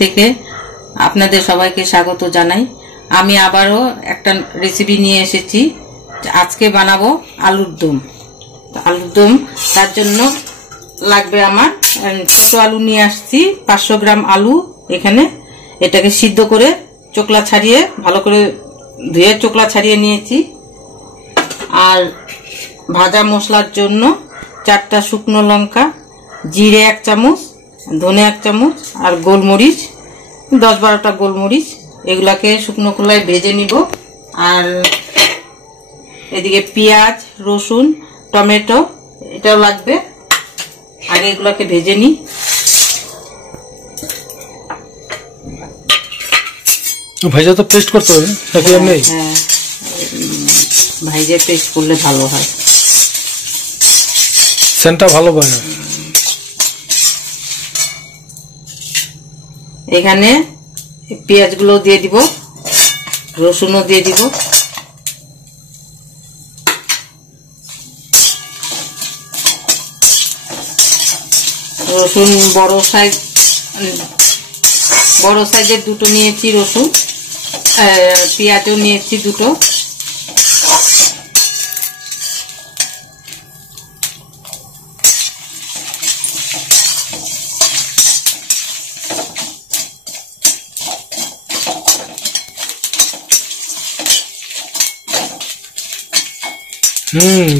থেকে আপনাদের সবাইকে স্বাগত জানাই। আমি আবারও একটা রেসিপি নিয়ে এসেছি। আজকে বানাবো আলুর দম। তার জন্য লাগবে আমার ছোট আলু নিয়ে আসছি 500 গ্রাম আলু। এখানে এটাকে সিদ্ধ করে চোকলা ছাড়িয়ে ভালো করে ধুয়ে চোকলা ছাড়িয়ে নিয়েছি। আর ভাজা মশলার জন্য 4টা শুকনো লঙ্কা, জিরে 1 চামচ, ধনে 1 চামচ আর গোলমরিচ 10-12টা গোলমরিচ, এগুলাকে শুকনো খোলায় ভেজে নিব। আর এদিকে পেঁয়াজ, রসুন, টমেটো এটাও লাগবে। আগে এগুলাকে ভেজে নিই। ভাইজা তো পেস্ট করতে হবে নাকি এমনি? হ্যাঁ, ভাইজা পেস্ট করলে ভালো হয়, সেন্টটা ভালো পায় না। এখানে পেঁয়াজগুলো দিয়ে দিব, রসুনও দিয়ে দিব। রসুন বড় সাইজের দুটো নিয়েছি রসুন, পেঁয়াজও নিয়েছি দুটো।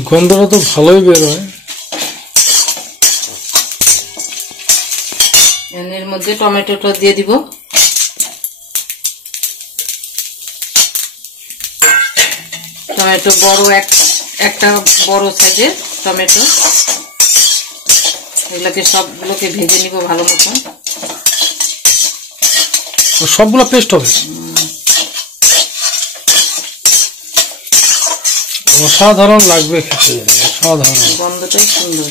গন্ধটা তো ভালোই বের হয়। এর মধ্যে টমেটোটা দিয়ে দিব। টমেটো একটা বড় সাইজের টমেটো। এগুলোকে সবগুলোকে ভেজে নিব ভালো মতো। সবগুলো পেস্ট হবে। অসাধারণ লাগবে খেতে, অসাধারণ, গন্ধটাই সুন্দর।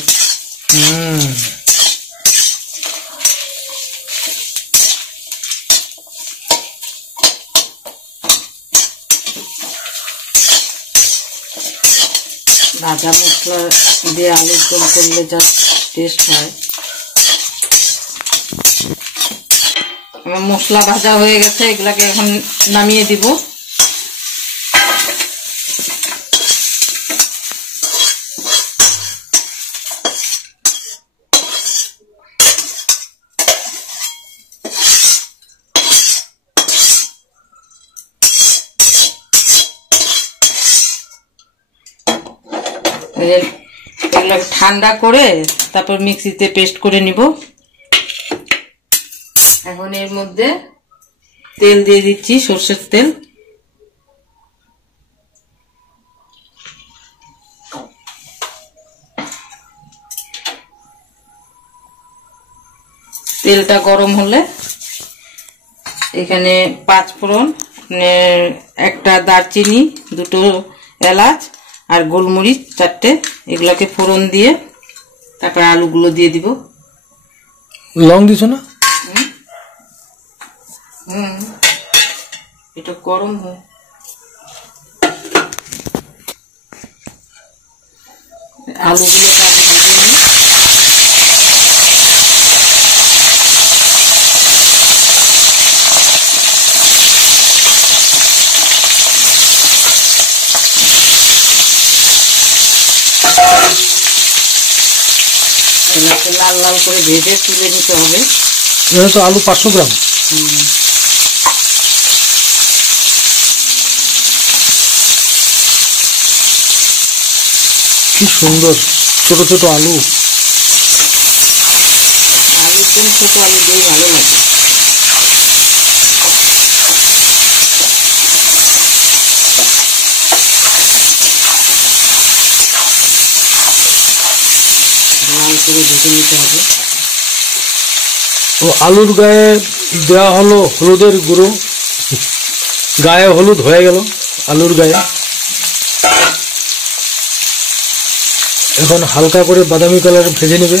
ভাজা মশলা দিয়ে আলুর দম করলে যা টেস্ট হয়। আমার মশলা ভাজা হয়ে গেছে, এগুলাকে এখন নামিয়ে দিব। এগুলো ঠান্ডা করে তারপর মিক্সিতে পেস্ট করে নিব। এখন এর মধ্যে তেল দিয়ে দিচ্ছি, সরষের তেল। তেলটা গরম হলে এখানে 5 ফোড়ন, একটা দারচিনি, 2টো এলাচ আর গোলমরিচ 4টে, এগুলাকে ফোড়ন দিয়ে তারপর আলুগুলো দিয়ে দিব। লং দিছ না? এটা গরম হয়। আলুগুলো লাল লাল করে ভেজে তুলে নিতে হবে। এটা তো আলু 500 গ্রাম। কি সুন্দর ছোট ছোট আলু। একদম ছোট আলু দিয়ে ভালো লাগে। লাল করে ভেজে নিতে হবে। ও আলুর গায়ে দেওয়া হলো হলুদের গুঁড়ো, গায়ে হলুদ হয়ে গেল আলুর গায়ে। এখন হালকা করে বাদামি কালার ভেজে নেবে।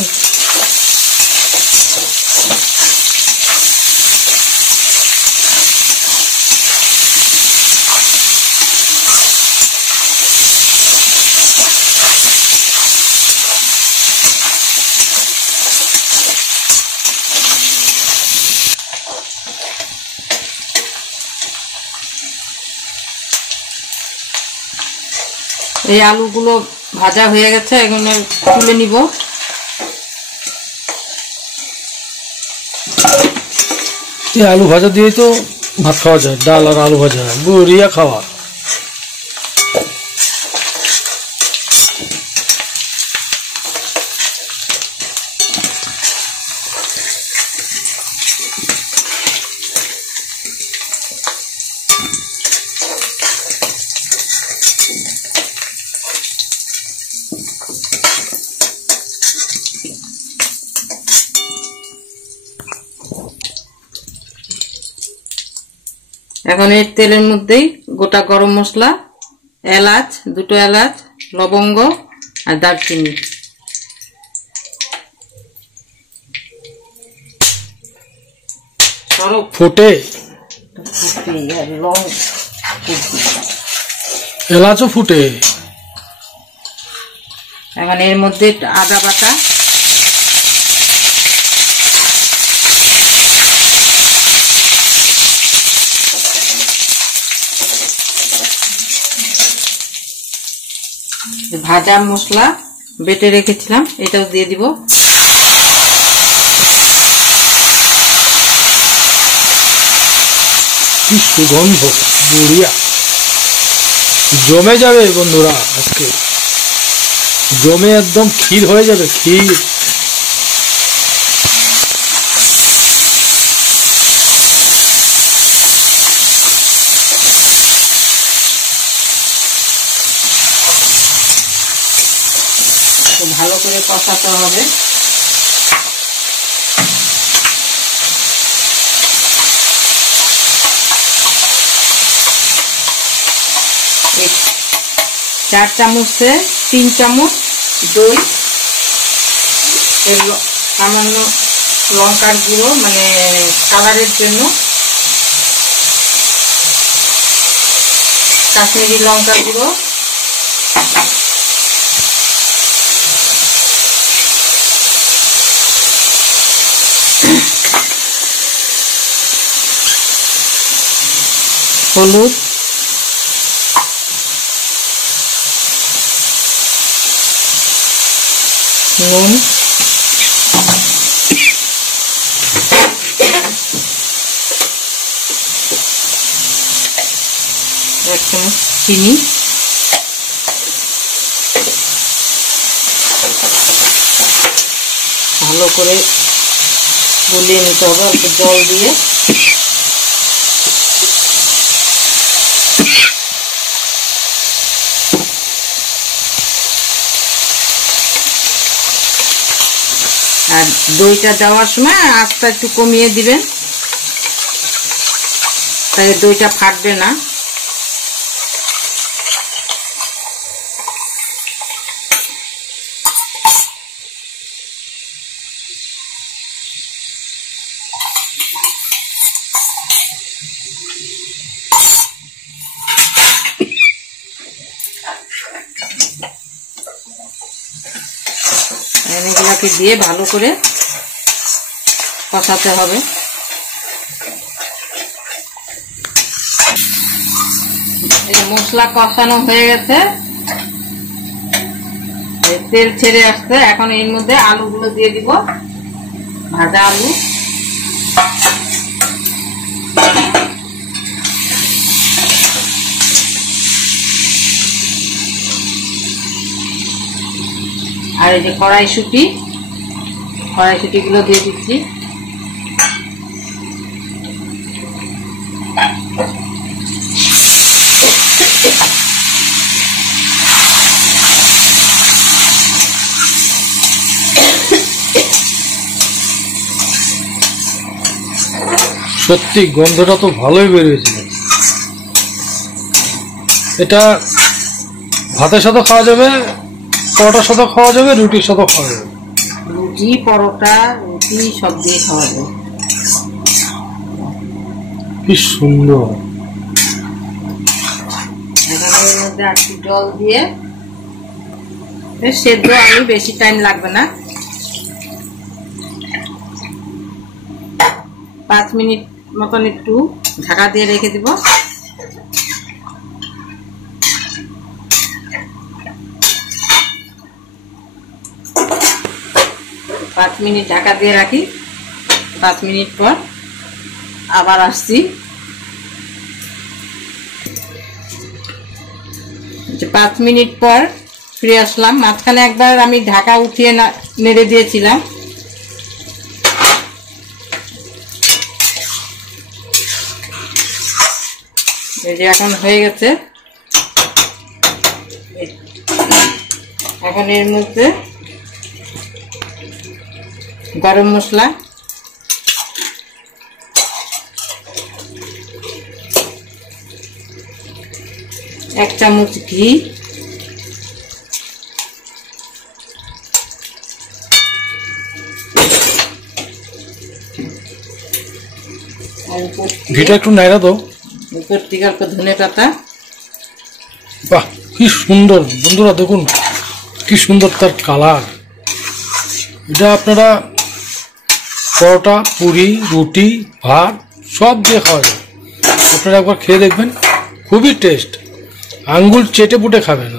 এই আলুগুলো ভাজা হয়ে গেছে, এগুলো তুলে নিব। এই আলু ভাজা দিয়েই তো ভাত খাওয়া যায়, ডাল আর আলু ভাজা বুড়িয়া খাওয়া। এখন এই তেলের মধ্যেই গোটা গরম মশলা, এলাচ, 2টো এলাচ, লবঙ্গ আর দারচিনি, ফোটে এলাচও ফুটে। এখন এর মধ্যে আদা বাটা, ভাজা মশলা বেটে রেখেছিলাম এটাও দিয়ে দিব। কি সুগন্ধ, বুড়িয়া জমে যাবে বন্ধুরা, আজকে জমে একদম ক্ষীর হয়ে যাবে, ক্ষীর। ভালো করে কষাতে হবে। এই 4 চামচে 3 চামচ দই, সামান্য লঙ্কার গুঁড়ো মানে কালারের জন্য, কাশ্মীরি লঙ্কার গুঁড়ো, হলুদ, নুন, 1 চামচ চিনি, ভালো করে গুলিয়ে নিতে হবে অল্প জল দিয়ে। আর দইটা দেওয়ার সময় আঁচটা একটু কমিয়ে দিবেন, তাহলে দইটা ফাটবে না। এগুলাকে দিয়ে ভালো করে কষাতে হবে। এই মশলা কষানো হয়ে গেছে, তেল ছেড়ে আসছে। এখন এর মধ্যে আলুগুলো দিয়ে দিব, ভাজা আলু। আর এই যে কড়াইশুঁটি গুলো দিয়ে দিচ্ছি। সত্যি গন্ধটা তো ভালোই বেরিয়েছিল। এটা ভাতের সাথে খাওয়া যাবে, পরোটার সাথে খাওয়া যাবে, রুটির সাথে খাওয়া যাবে। রুটি, পরোটা, রুটি সব দিয়ে খাওয়া যাবে। কি সুন্দর। এখানে এর মধ্যে একটু জল দিয়ে, সেদ্ধ আলু, বেশি টাইম লাগবে না, 5 মিনিট মতন একটু ঢাকা দিয়ে রেখে দিব। 5 মিনিট ঢাকা দিয়ে রাখি। 5 মিনিট পর আবার আসছি। 5 মিনিট পর ফিরে আসলাম। মাঝখানে একবার আমি ঢাকা উঠিয়ে নেড়ে দিয়েছিলাম। এই যে এখন হয়ে গেছে। এখন এর মধ্যে গরম মশলা, 1 চামচ ঘি, ঘিটা একটু নাইরা দাও। উপর থেকে অল্প ধনে পাতা। বাহ, কি সুন্দর বন্ধুরা, দেখুন কি সুন্দর তার কালার। এটা আপনারা পরোটা, পুরি, রুটি, ভাত সব দিয়ে খাওয়া যায়। আপনারা একবার খেয়ে দেখবেন, খুবই টেস্ট, আঙ্গুল চেটে পুটে খাবেন।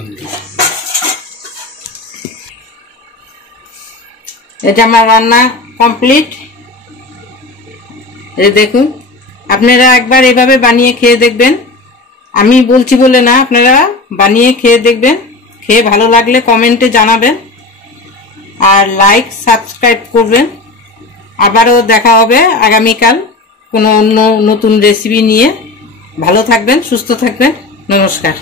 এটা আমার রান্না কমপ্লিট। এই দেখুন, আপনারা একবার এভাবে বানিয়ে খেয়ে দেখবেন। আমি বলছি বলে না, আপনারা বানিয়ে খেয়ে দেখবেন। খেয়ে ভালো লাগলে কমেন্টে জানাবেন, আর লাইক সাবস্ক্রাইব করবেন। আবারও দেখা হবে আগামীকাল কোনো অন্য নতুন রেসিপি নিয়ে। ভালো থাকবেন, সুস্থ থাকবেন। নমস্কার।